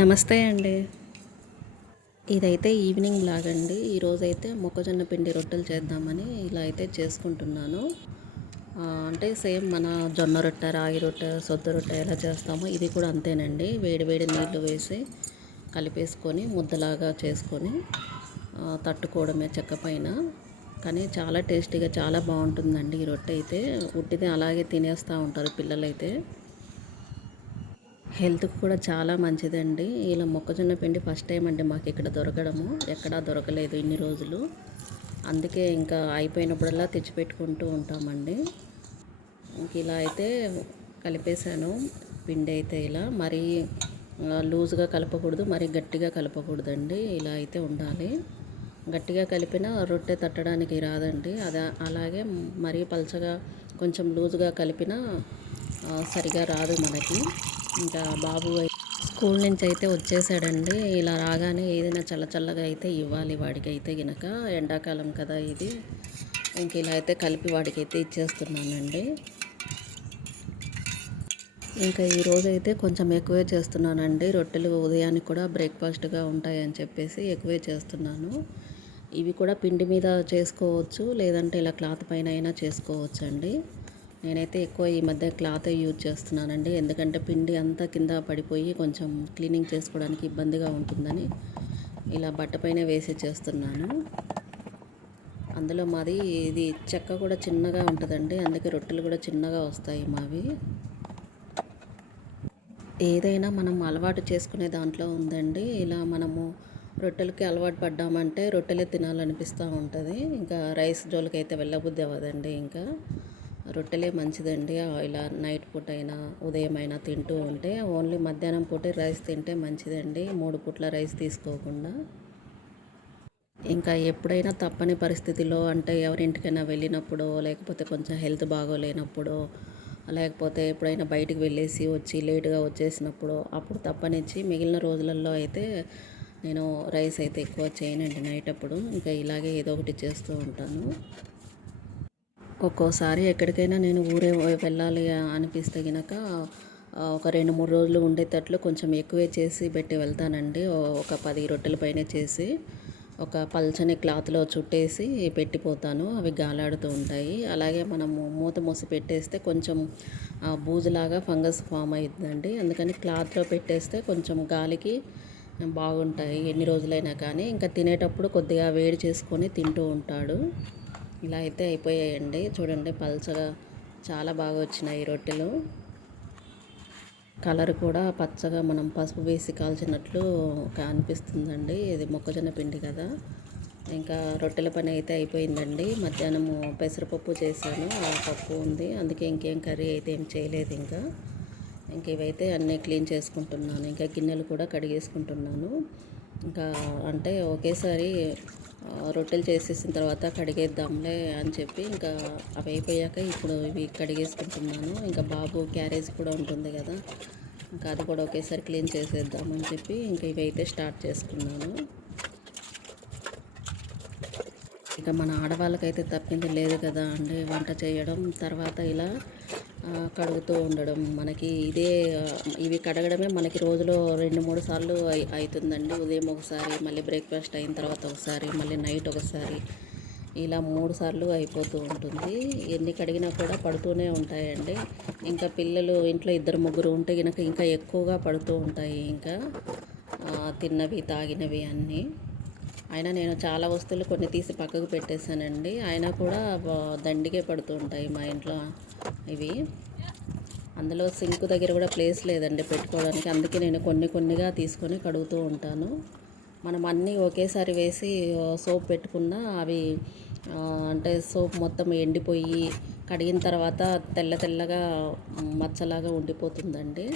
నమస్తే అండి. ఇదైతే ఈవినింగ్ లాగండి. ఈరోజైతే మొక్కజొన్న పిండి రొట్టెలు చేద్దామని ఇలా అయితే చేసుకుంటున్నాను. అంటే సేమ్ మన జొన్న రొట్టె, రాగి రొట్టె, సొద్ద రొట్టె ఎలా చేస్తామో ఇది కూడా అంతేనండి. వేడి వేడి నీళ్లు వేసి కలిపేసుకొని ముద్దలాగా చేసుకొని తట్టుకోవడమే చెక్క పైన. కానీ చాలా టేస్టీగా చాలా బాగుంటుందండి ఈ రొట్టె అయితే. ఉట్టిదే అలాగే తినేస్తూ ఉంటారు పిల్లలైతే. హెల్త్‌కి కూడా చాలా మంచిదండి. ఇలా మొక్కజొన్న పిండి ఫస్ట్ టైం అండి మాకు ఇక్కడ దొరకడము. ఎక్కడా దొరకలేదు ఇన్ని రోజులు. అందుకే ఇంకా అయిపోయినప్పుడల్లా తెచ్చిపెట్టుకుంటూ ఉంటామండి. ఇంక ఇలా అయితే కలిపేసాను. పిండి అయితే ఇలా మరీ లూజ్‌గా కలపకూడదు, మరీ గట్టిగా కలపకూడదండి. ఇలా అయితే ఉండాలి. గట్టిగా కలిపినా రొట్టె తట్టడానికి రాదండి. అలాగే మరీ పలచగా కొంచెం లూజ్‌గా కలిపినా సరిగా రాదు మనకి. ఇంకా బాబు స్కూల్ నుంచి అయితే వచ్చేసాడండి. ఇలా రాగానే ఏదైనా చల్లగా అయితే ఇవ్వాలి వాడికి అయితే గినక. ఎండాకాలం కదా ఇది. ఇంక ఇలా అయితే కలిపి వాడికైతే ఇచ్చేస్తున్నానండి. ఇంకా ఈరోజైతే కొంచెం ఎక్కువే చేస్తున్నానండి. రొట్టెలు ఉదయానికి కూడా బ్రేక్ఫాస్ట్గా ఉంటాయని చెప్పేసి ఎక్కువే చేస్తున్నాను. ఇవి కూడా పిండి మీద చేసుకోవచ్చు, లేదంటే ఇలా క్లాత్ పైన అయినా చేసుకోవచ్చు అండి. నేనైతే ఎక్కువ ఈ మధ్య క్లాతే యూజ్ చేస్తున్నానండి. ఎందుకంటే పిండి అంతా కింద పడిపోయి కొంచెం క్లీనింగ్ చేసుకోవడానికి ఇబ్బందిగా ఉంటుందని ఇలా బట్ట పైన వేసి చేస్తున్నాను. అందులో మాది ఇది చెక్క కూడా చిన్నగా ఉంటుందండి. అందుకే రొట్టెలు కూడా చిన్నగా వస్తాయి మావి. ఏదైనా మనం అలవాటు చేసుకునే దాంట్లో ఉందండి. ఇలా మనము రొట్టెలకి అలవాటు పడ్డామంటే రొట్టెలే తినాలనిపిస్తూ ఉంటుంది. ఇంకా రైస్ జోలికైతే వెళ్ళబుద్ధి అవ్వదండి. ఇంకా రొట్టెలే మంచిదండి. ఇలా నైట్ పూట అయినా ఉదయం అయినా తింటూ ఉంటే. ఓన్లీ మధ్యాహ్నం పూటే రైస్ తింటే మంచిదండి, 3 పూట్ల రైస్ తీసుకోకుండా. ఇంకా ఎప్పుడైనా తప్పని పరిస్థితిలో అంటే ఎవరింటికైనా వెళ్ళినప్పుడో, లేకపోతే కొంచెం హెల్త్ బాగోలేనప్పుడో, లేకపోతే ఎప్పుడైనా బయటికి వెళ్ళేసి వచ్చి లేటుగా వచ్చేసినప్పుడు అప్పుడు తప్పనిచ్చి మిగిలిన రోజులలో అయితే నేను రైస్ అయితే ఎక్కువ చేయనండి నైట్ అప్పుడు. ఇంకా ఇలాగే ఏదో ఒకటి చేస్తూ ఉంటాను. ఒక్కోసారి ఎక్కడికైనా నేను ఊరే వెళ్ళాలి అనిపిస్తే గనక ఒక 2-3 రోజులు ఉండేటట్లు కొంచెం ఎక్కువే చేసి పెట్టి వెళ్తానండి. ఒక 10 రొట్టెల పైనే చేసి ఒక పల్చని క్లాత్లో చుట్టేసి పెట్టిపోతాను. అవి గాలాడుతూ ఉంటాయి. అలాగే మనము మూత మూసి పెట్టేస్తే కొంచెం బూజులాగా ఫంగస్ ఫామ్ అవుతుందండి. అందుకని క్లాత్లో పెట్టేస్తే కొంచెం గాలికి బాగుంటాయి ఎన్ని రోజులైనా కానీ. ఇంకా తినేటప్పుడు కొద్దిగా వేడి చేసుకొని తింటూ ఉంటాడు. ఇలా అయితే అయిపోయాయండి. చూడండి పల్చగా చాలా బాగా వచ్చినాయి రొట్టెలు. కలర్ కూడా పచ్చగా మనం పసుపు వేసి కాల్చినట్లు అనిపిస్తుందండి. ఇది మొక్కజొన్న పిండి కదా. ఇంకా రొట్టెల పని అయితే అయిపోయిందండి. మధ్యాహ్నము పెసరపప్పు చేశాను, ఆ పప్పు ఉంది. అందుకే ఇంకేం కర్రీ అయితే ఏం చేయలేదు. ఇంక ఇవైతే అన్నీ క్లీన్ చేసుకుంటున్నాను. ఇంకా గిన్నెలు కూడా కడిగేసుకుంటున్నాను. ఇంకా అంటే ఒకేసారి రొట్టెలు చేసేసిన తర్వాత కడిగేద్దాంలే అని చెప్పి ఇంకా అవి అయిపోయాక ఇప్పుడు ఇవి కడిగేసుకుంటున్నాను. ఇంకా బాబు క్యారేజ్ కూడా ఉంటుంది కదా, ఇంకా అది కూడా ఒకేసారి క్లీన్ చేసేద్దామని చెప్పి ఇంకా ఇవైతే స్టార్ట్ చేసుకున్నాను. ఇక మన ఆడవాళ్ళకైతే తప్పింది లేదు కదా అండి, వంట చేయడం, తర్వాత ఇలా కడుగుతూ ఉండడం. మనకి ఇవి కడగడమే మనకి రోజులో 2-3 సార్లు అవుతుందండి. ఉదయం ఒకసారి, మళ్ళీ బ్రేక్ఫాస్ట్ అయిన తర్వాత ఒకసారి, మళ్ళీ నైట్ ఒకసారి, ఇలా 3 సార్లు అయిపోతూ ఉంటుంది. ఎన్ని కడిగినా కూడా పడుతూనే ఉంటాయండి. ఇంకా పిల్లలు ఇంట్లో 2-3 ఉంటే కనుక ఇంకా ఎక్కువగా పడుతూ ఉంటాయి. ఇంకా తిన్నవి తాగినవి అన్నీ. అయినా నేను చాలా వస్తువులు కొన్ని తీసి పక్కకు పెట్టేశానండి. అయినా కూడా దండిగే పడుతూ ఉంటాయి మా ఇంట్లో ఇవి. అందులో సింక్ దగ్గర కూడా ప్లేస్ లేదండి పెట్టుకోవడానికి. అందుకే నేను కొన్నిగా తీసుకొని కడుగుతూ ఉంటాను. మనం అన్నీ ఒకేసారి వేసి సోప్ పెట్టుకున్నా అవి అంటే సోప్ మొత్తం ఎండిపోయి కడిగిన తర్వాత తెల్లగా మచ్చలాగా ఉండిపోతుందండి.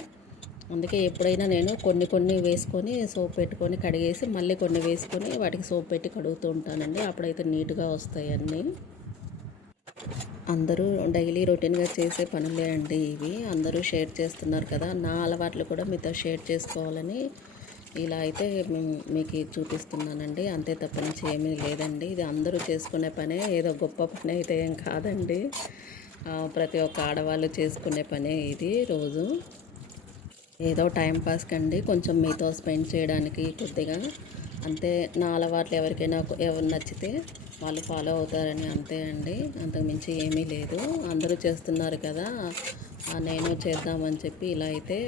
అందుకే ఎప్పుడైనా నేను కొన్ని వేసుకొని సోప్ పెట్టుకొని కడిగేసి మళ్ళీ కొన్ని వేసుకొని వాటికి సోప్ పెట్టి కడుగుతూ ఉంటానండి. అప్పుడైతే నీట్గా వస్తాయి అన్నీ. అందరూ డైలీ రొటీన్గా చేసే పనులే అండి ఇవి. అందరూ షేర్ చేస్తున్నారు కదా. నా అలవాట్లు కూడా మీతో షేర్ చేసుకోవాలని ఇలా అయితే మీకు చూపిస్తున్నానండి. అంతే తప్ప నుంచి ఏమీ లేదండి. ఇది అందరూ చేసుకునే పనే, ఏదో గొప్ప పని అయితే ఏం కాదండి. ప్రతి ఒక్క ఆడవాళ్ళు చేసుకునే పనే ఇది రోజు. ఏదో టైం పాస్కి అండి, కొంచెం మీతో స్పెండ్ చేయడానికి కొద్దిగా అంతే. నా అలవాట్లు ఎవరికైనా ఎవరు నచ్చితే వాళ్ళు ఫాలో అవుతారని అంతే అండి, అంతకుమించి ఏమీ లేదు. అందరూ చేస్తున్నారు కదా, నేను చేద్దామని చెప్పి ఇలా అయితే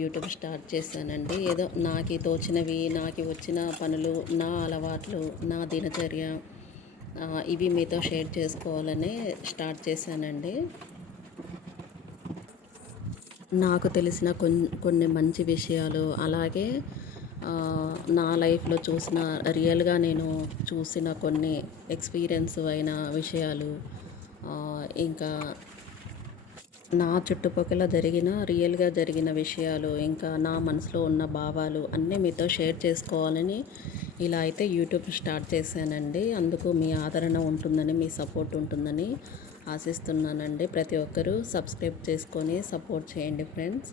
యూట్యూబ్ స్టార్ట్ చేశానండి. ఏదో నాకు తోచినవి, నాకు వచ్చిన పనులు, నా అలవాట్లు, నా దినచర్య ఇవి మీతో షేర్ చేసుకోవాలని స్టార్ట్ చేశానండి. నాకు తెలిసిన కొన్ని మంచి విషయాలు, అలాగే నా లైఫ్లో చూసిన, రియల్గా నేను చూసిన కొన్ని ఎక్స్పీరియన్స్ అయిన విషయాలు, ఇంకా నా చుట్టుపక్కల జరిగిన, రియల్గా జరిగిన విషయాలు, ఇంకా నా మనసులో ఉన్న భావాలు అన్నీ మీతో షేర్ చేసుకోవాలని ఇలా అయితే యూట్యూబ్ స్టార్ట్ చేశానండి. అందుకు మీ ఆదరణ ఉంటుందని, మీ సపోర్ట్ ఉంటుందని ఆశిస్తున్నానండి. ప్రతి ఒక్కరూ సబ్స్క్రైబ్ చేసుకొని సపోర్ట్ చేయండి ఫ్రెండ్స్.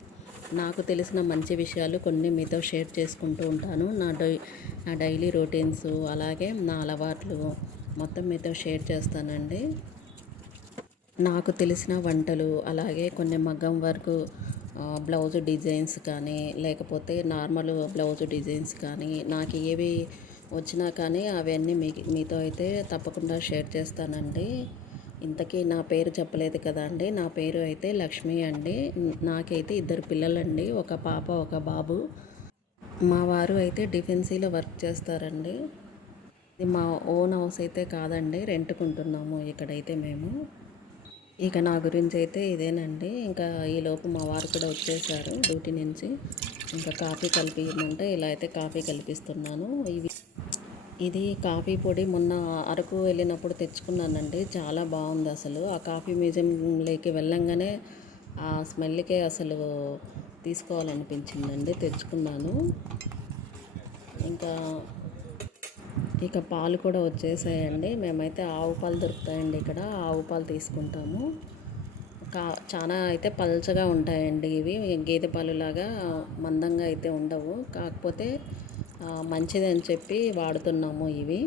నాకు తెలిసిన మంచి విషయాలు కొన్ని మీతో షేర్ చేసుకుంటూ ఉంటాను. నా డైలీ రొటీన్స్, అలాగే నా అలవాట్లు మొత్తం మీతో షేర్ చేస్తానండి. నాకు తెలిసిన వంటలు, అలాగే కొన్ని మగ్గం వర్క్ బ్లౌజ్ డిజైన్స్ కానీ, లేకపోతే నార్మల్ బ్లౌజ్ డిజైన్స్ కానీ, నాకు ఏవి వచ్చినా కానీ అవన్నీ మీతో అయితే తప్పకుండా షేర్ చేస్తానండి. ఇంతకీ నా పేరు చెప్పలేదు కదా అండి. నా పేరు అయితే లక్ష్మి అండి. నాకైతే 2 పిల్లలండి, ఒక పాప ఒక బాబు. మా వారు అయితే డిఫెన్సీలో వర్క్ చేస్తారండి. ఇది మా ఓన్ హౌస్ అయితే కాదండి, రెంట్కుంటున్నాము ఇక్కడైతే మేము. ఇక నా గురించి అయితే ఇదేనండి. ఇంకా ఈలోపు మా వారు కూడా వచ్చేసారు డ్యూటీ నుంచి. ఇంకా కాఫీ కలిపిమంటే ఇలా అయితే కాఫీ కలిపిస్తున్నాను. ఇది కాఫీ పొడి మొన్న అరకు వెళ్ళినప్పుడు తెచ్చుకున్నానండి. చాలా బాగుంది అసలు. ఆ కాఫీ మ్యూజియంలోకి వెళ్ళంగానే ఆ స్మెల్కే అసలు తీసుకోవాలనిపించిందండి, తెచ్చుకున్నాను. ఇంకా ఇక పాలు కూడా వచ్చేసాయండి. మేమైతే ఆవు పాలు దొరుకుతాయండి ఇక్కడ, ఆవు పాలు తీసుకుంటాము. చాలా అయితే పల్చగా ఉంటాయండి ఇవి, గేదె పాలులాగా మందంగా అయితే ఉండవు. కాకపోతే మంచిదని చెప్పి వాడుతున్నాము ఇవి.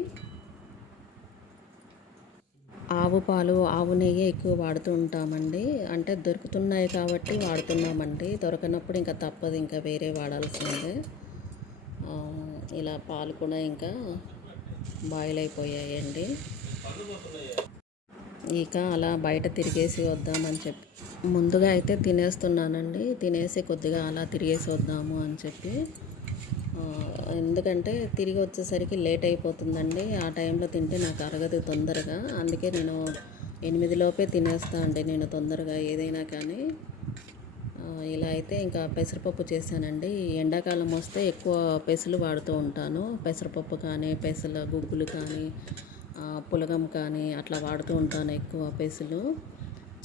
ఆవు పాలు, ఆవు నెయ్యి ఎక్కువ వాడుతూ ఉంటామండి. అంటే దొరుకుతున్నాయి కాబట్టి వాడుతున్నామండి, దొరకనప్పుడు ఇంకా తప్పదు, ఇంకా వేరే వాడాల్సిందే. ఇలా పాలు కూడా ఇంకా బాయిల్ అయిపోయాయండి. ఇక అలా బయట తిరిగేసి వద్దామని చెప్పి ముందుగా అయితే తినేస్తున్నానండి. తినేసి కొద్దిగా అలా తిరిగేసి వద్దాము అని చెప్పి, ఎందుకంటే తిరిగి వచ్చేసరికి లేట్ అయిపోతుందండి. ఆ టైంలో తింటే నాకు అరగదు తొందరగా. అందుకే నేను 8 లోపే తినేస్తా అండి నేను తొందరగా ఏదైనా కానీ. ఇలా అయితే ఇంకా పెసరపప్పు చేశానండి. ఎండాకాలం వస్తే ఎక్కువ పెసలు వాడుతూ ఉంటాను. పెసరపప్పు కానీ, పెసల గుగ్గులు కానీ, పులగం కానీ అట్లా వాడుతూ ఉంటాను ఎక్కువ. పెసలు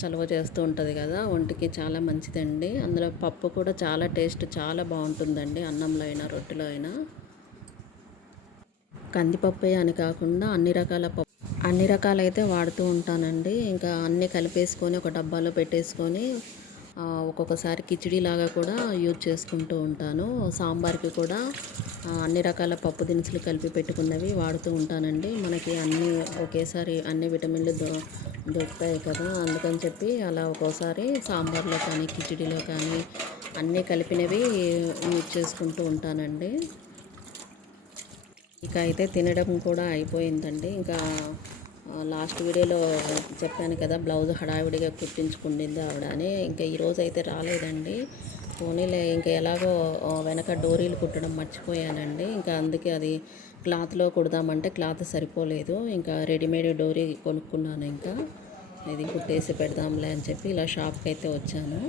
చలువ చేస్తూ ఉంటుంది కదా, ఒంటికి చాలా మంచిదండి. అందులో పప్పు కూడా చాలా టేస్ట్, చాలా బాగుంటుందండి, అన్నంలో అయినా రొట్టెలో అయినా. కందిపప్పే అని కాకుండా అన్ని రకాలైతే వాడుతూ ఉంటానండి. ఇంకా అన్నీ కలిపేసుకొని ఒక డబ్బాలో పెట్టేసుకొని ఒక్కొక్కసారి కిచిడీలాగా కూడా యూజ్ చేసుకుంటూ ఉంటాను. సాంబార్కి కూడా అన్ని రకాల పప్పు దినుసులు కలిపి పెట్టుకున్నవి వాడుతూ ఉంటానండి. మనకి అన్నీ ఒకేసారి అన్ని విటమిన్లు దొరుకుతాయి కదా, అందుకని చెప్పి అలా ఒక్కోసారి సాంబార్లో కానీ, కిచిడీలో కానీ అన్నీ కలిపినవి యూజ్ చేసుకుంటూ ఉంటానండి. ఇక అయితే తినడం కూడా అయిపోయిందండి. ఇంకా లాస్ట్ వీడియోలో చెప్పాను కదా, బ్లౌజ్ హడావిడిగా కుట్టించుకుండింది ఆవిడ అని. ఇంకా ఈరోజు అయితే రాలేదండి. పోనీలే, ఇంకా ఎలాగో వెనక డోరీలు కుట్టడం మర్చిపోయానండి. ఇంకా అందుకే అది క్లాత్లో కుడదామంటే క్లాత్ సరిపోలేదు. ఇంకా రెడీమేడ్ డోరీ కొనుక్కున్నాను. ఇంకా ఇది కుట్టేసి పెడదాంలే అని చెప్పి ఇలా షాప్కి అయితే వచ్చాను.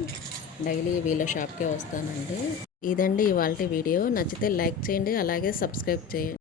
డైలీ వీళ్ళ షాప్కే వస్తానండి. ఇదండి ఇవాళ వీడియో. నచ్చితే లైక్ చేయండి, అలాగే సబ్స్క్రైబ్ చేయండి.